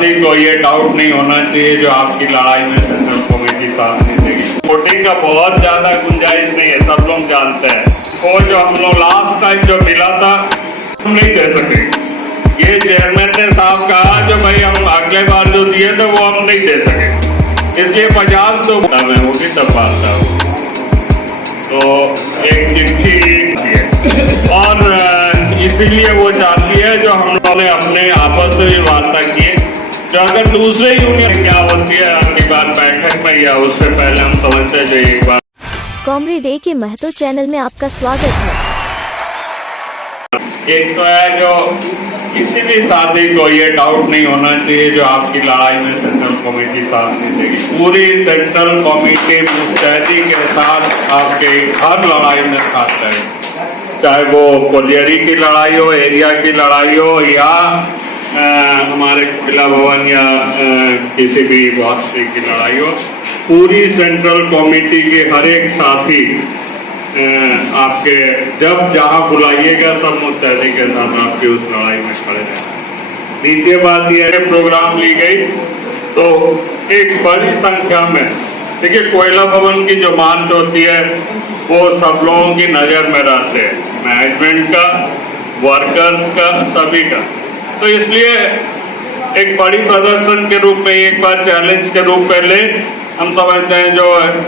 साथी को ये डाउट नहीं होना चाहिए जो आपकी लड़ाई में सेंट्रल कमेटी साथ नहीं देगी। वोटिंग का बहुत ज्यादा गुंजाइश नहीं है, सब लोग जानते हैं। वो जो हम लोग लास्ट टाइम जो मिला था हम नहीं दे सके। ये चेयरमैन ने साफ कहा जो भाई हम अगले बार जो दिए थे वो हम नहीं दे सके, इसलिए 50 तो वो भी तब बात था। तो एक चिट्ठी और इसीलिए वो चाहती है जो हम लोगों ने अपने आपस में भी वार्ता की जो अगर दूसरे यूनियन क्या होती है अगली बार बैठक में या उससे पहले हम समझते जो एक बार। कॉमरेड ए के महतो चैनल में आपका स्वागत है। एक तो है जो किसी भी साथी को ये डाउट नहीं होना चाहिए जो आपकी लड़ाई में सेंट्रल कमेटी साथ नहीं देगी। पूरी सेंट्रल कमेटी मुस्तैदी के साथ आपके हर लड़ाई में साथ रहे, चाहे वो कोलियरी की लड़ाई हो, एरिया की लड़ाई हो या हमारे कोयला भवन या किसी भी वास्ती की लड़ाई हो। पूरी सेंट्रल कमेटी के हर एक साथी आपके जब जहां बुलाइएगा सब मुस्तैदी के साथ आपकी उस लड़ाई में खड़े हैं। द्वितीय बात यह है प्रोग्राम ली गई तो एक बड़ी संख्या में देखिए कोयला भवन की जो मांग होती है वो सब लोगों की नजर में रहते हैं, मैनेजमेंट का, वर्कर्स का, सभी का। तो इसलिए एक बड़ी प्रदर्शन के रूप में एक बार चैलेंज के रूप में ले हम समझते हैं जो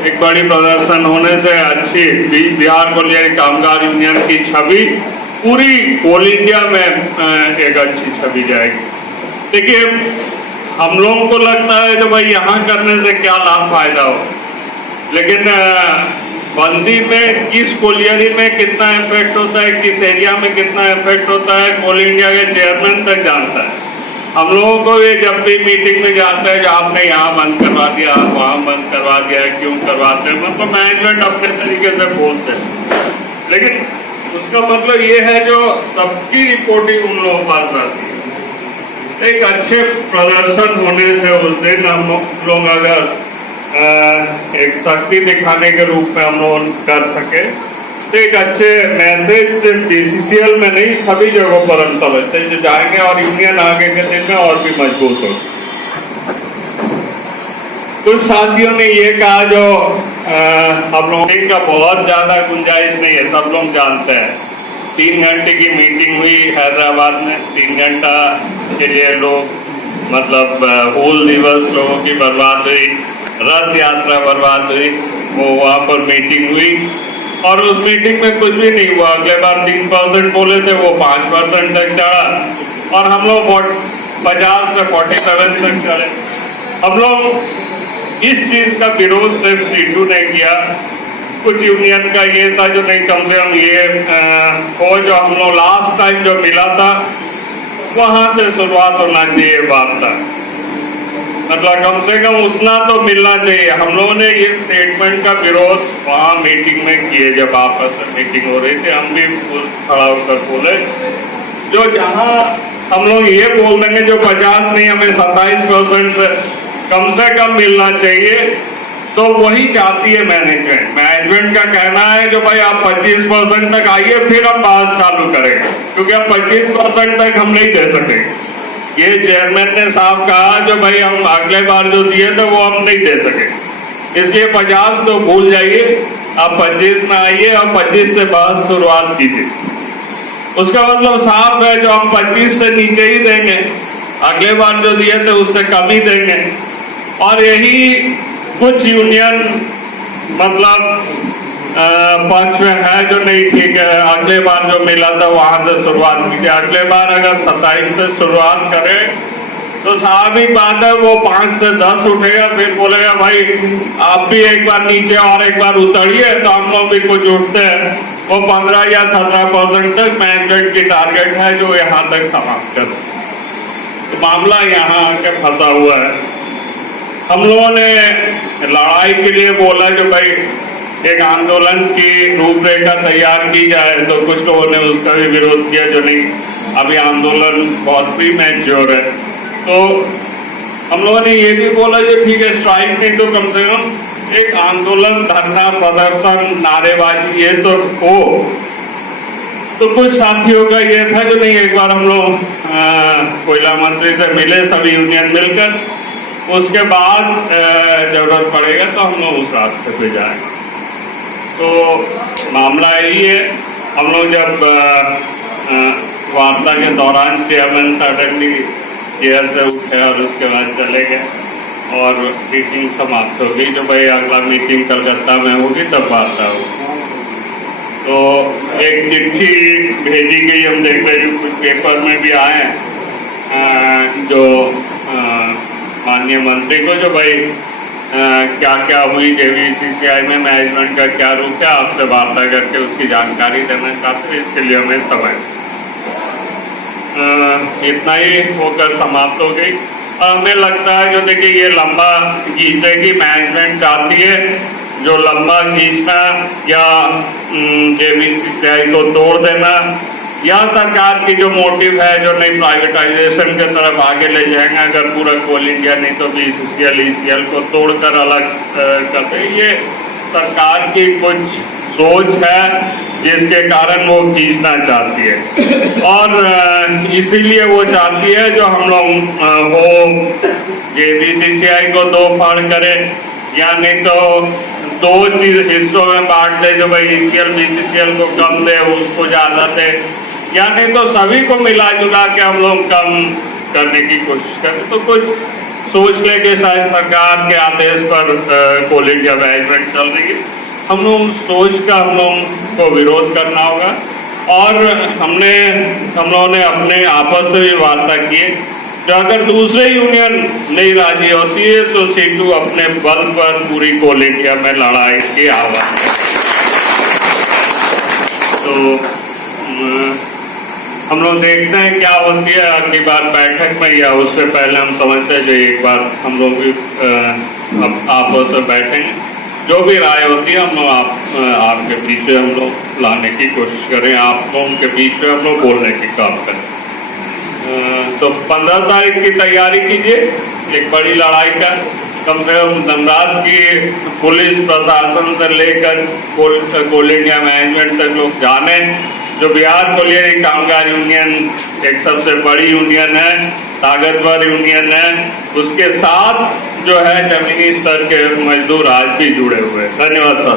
एक बड़ी प्रदर्शन होने से अच्छी बिहार कोलियरी कामगार यूनियन की छवि पूरी ऑल इंडिया में एक अच्छी छवि जाएगी। देखिए हम लोगों को लगता है जो भाई यहाँ करने से क्या लाभ फायदा हो, लेकिन बंदी में किस कोलियरी में कितना इफेक्ट होता है, किस एरिया में कितना इफेक्ट होता है ऑल इंडिया के चेयरमैन तक जानता है। हम लोगों को ये जब भी मीटिंग में जाता है जो आपने यहाँ बंद करवा दिया, वहाँ बंद करवा दिया, क्यों करवाते हैं, मतलब मैनेजमेंट अपने तरीके से बोलते हैं, लेकिन उसका मतलब ये है जो सबकी रिपोर्टिंग उन लोगों के पास रहती है। एक अच्छे प्रदर्शन होने से उस दिन हम लोग अगर एक शक्ति दिखाने के रूप में हम लोग कर सके तो एक अच्छे मैसेज सिर्फ बीसीसीएल में नहीं सभी जगहों पर हम समझते जो जाएंगे और यूनियन आगे के दिन में और भी मजबूत हो। कुछ साथियों ने ये कहा जो हम लोगों का बहुत ज्यादा गुंजाइश नहीं है, सब लोग जानते हैं। 3 घंटे की मीटिंग हुई हैदराबाद में, 3 घंटा के लिए लोग मतलब हूल दिवस लोगों की बर्बाद हुई, रथ यात्रा बर्बाद हुई, वो वहाँ पर मीटिंग हुई और उस मीटिंग में कुछ भी नहीं हुआ। अगले बार 3% बोले थे वो 5% तक चढ़ा और हम लोग 50 से 47 तक चढ़े। हम लोग इस चीज का विरोध सिर्फ सीटू ने किया, कुछ यूनियन का ये था जो नहीं कम से कम ये वो जो हम लोग लास्ट टाइम जो मिला था वहां से शुरुआत होना चाहिए वार्ता, मतलब कम से कम उतना तो मिलना चाहिए। हम लोगों ने इस स्टेटमेंट का विरोध वहाँ मीटिंग में किए, जब आपस में मीटिंग हो रही थी हम भी खड़ा होकर बोले जो जहाँ हम लोग ये बोल देंगे जो 50 नहीं हमें 27% से कम मिलना चाहिए, तो वही चाहती है मैनेजमेंट। मैनेजमेंट का कहना है जो भाई आप 25% तक आइए फिर हम बहस चालू करेंगे, क्योंकि अब 25% तक हम नहीं दे सकेंगे। ये चेयरमैन ने साफ कहा जो भाई हम अगले बार जो दिए थे वो हम नहीं दे सके, इसलिए 50 तो भूल जाइए, आप 25 में आइए और 25 से बहस शुरुआत कीजिए। उसका मतलब साफ है जो हम 25 से नीचे ही देंगे, अगले बार जो दिए थे उससे कम ही देंगे। और यही कुछ यूनियन मतलब पक्ष में है जो नहीं ठीक है, अगले बार जो मिला था वहां से शुरुआत कीजिए। अगले बार अगर 27 से शुरुआत करें तो स्वाभाविक बात है वो 5 से 10 उठेगा, फिर बोलेगा भाई आप भी एक बार नीचे और एक बार उतरिए, तो हम लोग भी कुछ उठते हैं। वो 15 या 17% तक मैनेजमेंट की टारगेट है जो यहाँ तक समाप्त कर, तो मामला यहाँ आके फंसा हुआ है। हम लोगों ने लड़ाई के लिए बोला जो भाई एक आंदोलन की रूपरेखा तैयार की जाए, तो कुछ लोगों ने उसका भी विरोध किया जो नहीं अभी आंदोलन बहुत प्रीमैच्योर है। तो हम लोगों ने ये भी बोला जो ठीक है स्ट्राइक नहीं तो कम से कम एक आंदोलन, धरना, प्रदर्शन, नारेबाजी ये तो हो। तो कुछ साथियों का ये था कि नहीं, एक बार हम लोग कोयला मंत्री से मिले सभी यूनियन मिलकर, उसके बाद जरूरत पड़ेगा तो हम लोग उस रास्ते पे जाएंगे। तो मामला यही है, हम लोग जब वार्ता के दौरान चेयरमैन सडनली चेयर से उठे और उसके बाद चले गए और मीटिंग समाप्त हो गई। जो भाई अगला मीटिंग कलकत्ता में होगी तब वार्ता होगी। तो एक चिट्ठी भेजी गई, हम देख रहे हैं कुछ पेपर में भी आए हैं, जो माननीय मंत्री को, जो भाई क्या क्या हुई JVCCI में, मैनेजमेंट का क्या रूप है, आपसे वार्ता करके उसकी जानकारी देना चाहते हैं। इसके लिए हमें समय इतना ही होकर समाप्त हो गई। और हमें लगता है जो देखिए ये लंबा खींचेगी, मैनेजमेंट चाहती है जो लंबा खींचना या JVCCI को तोड़ देना, या सरकार की जो मोटिव है जो नहीं प्राइवेटाइजेशन की तरफ आगे ले जाएंगे, अगर पूरा कोल इंडिया नहीं तो BCCL ECL को तोड़कर अलग करते, ये सरकार की कुछ सोच है जिसके कारण वो खींचना चाहती है। और इसीलिए वो चाहती है जो हम लोग हो JVCCI को दो फाड़ करें, या नहीं तो दो हिस्सों में बांट दे, जो भाई ECL BCCL को कम दे उसको ज्यादा दे, या नहीं तो सभी को मिला जुला के हम लोग कम करने की कोशिश करें। तो कुछ सोच लेके शायद सरकार के आदेश पर कोल इंडिया मैनेजमेंट चल रही है, हम लोग सोच का हम लोग को विरोध करना होगा। और हम लोगों ने अपने आपस में भी वार्ता की है, जो अगर दूसरे यूनियन नहीं राजी होती है तो सीटू अपने बल पर पूरी कोल इंडिया में लड़ाई की आह्वान है। तो हम लोग देखते हैं क्या होती है अगली बार बैठक में, या उससे पहले हम समझते हैं जो एक बार हम लोग भी आपस में बैठेंगे, जो भी राय होती है हम लोग आपके बीच में हम लोग लाने की कोशिश करें, आप लोगों के बीच में हम लोग बोलने की काम करें। तो 15 तारीख की तैयारी कीजिए, एक बड़ी लड़ाई का, कम से कम धनराज की पुलिस प्रशासन से लेकर कोल इंडिया मैनेजमेंट तक लोग जाने, जो बिहार कोलियरी कामगार यूनियन एक सबसे बड़ी यूनियन है, ताकतवर यूनियन है, उसके साथ जो है जमीनी स्तर के मजदूर आज भी जुड़े हुए हैं। धन्यवाद सर।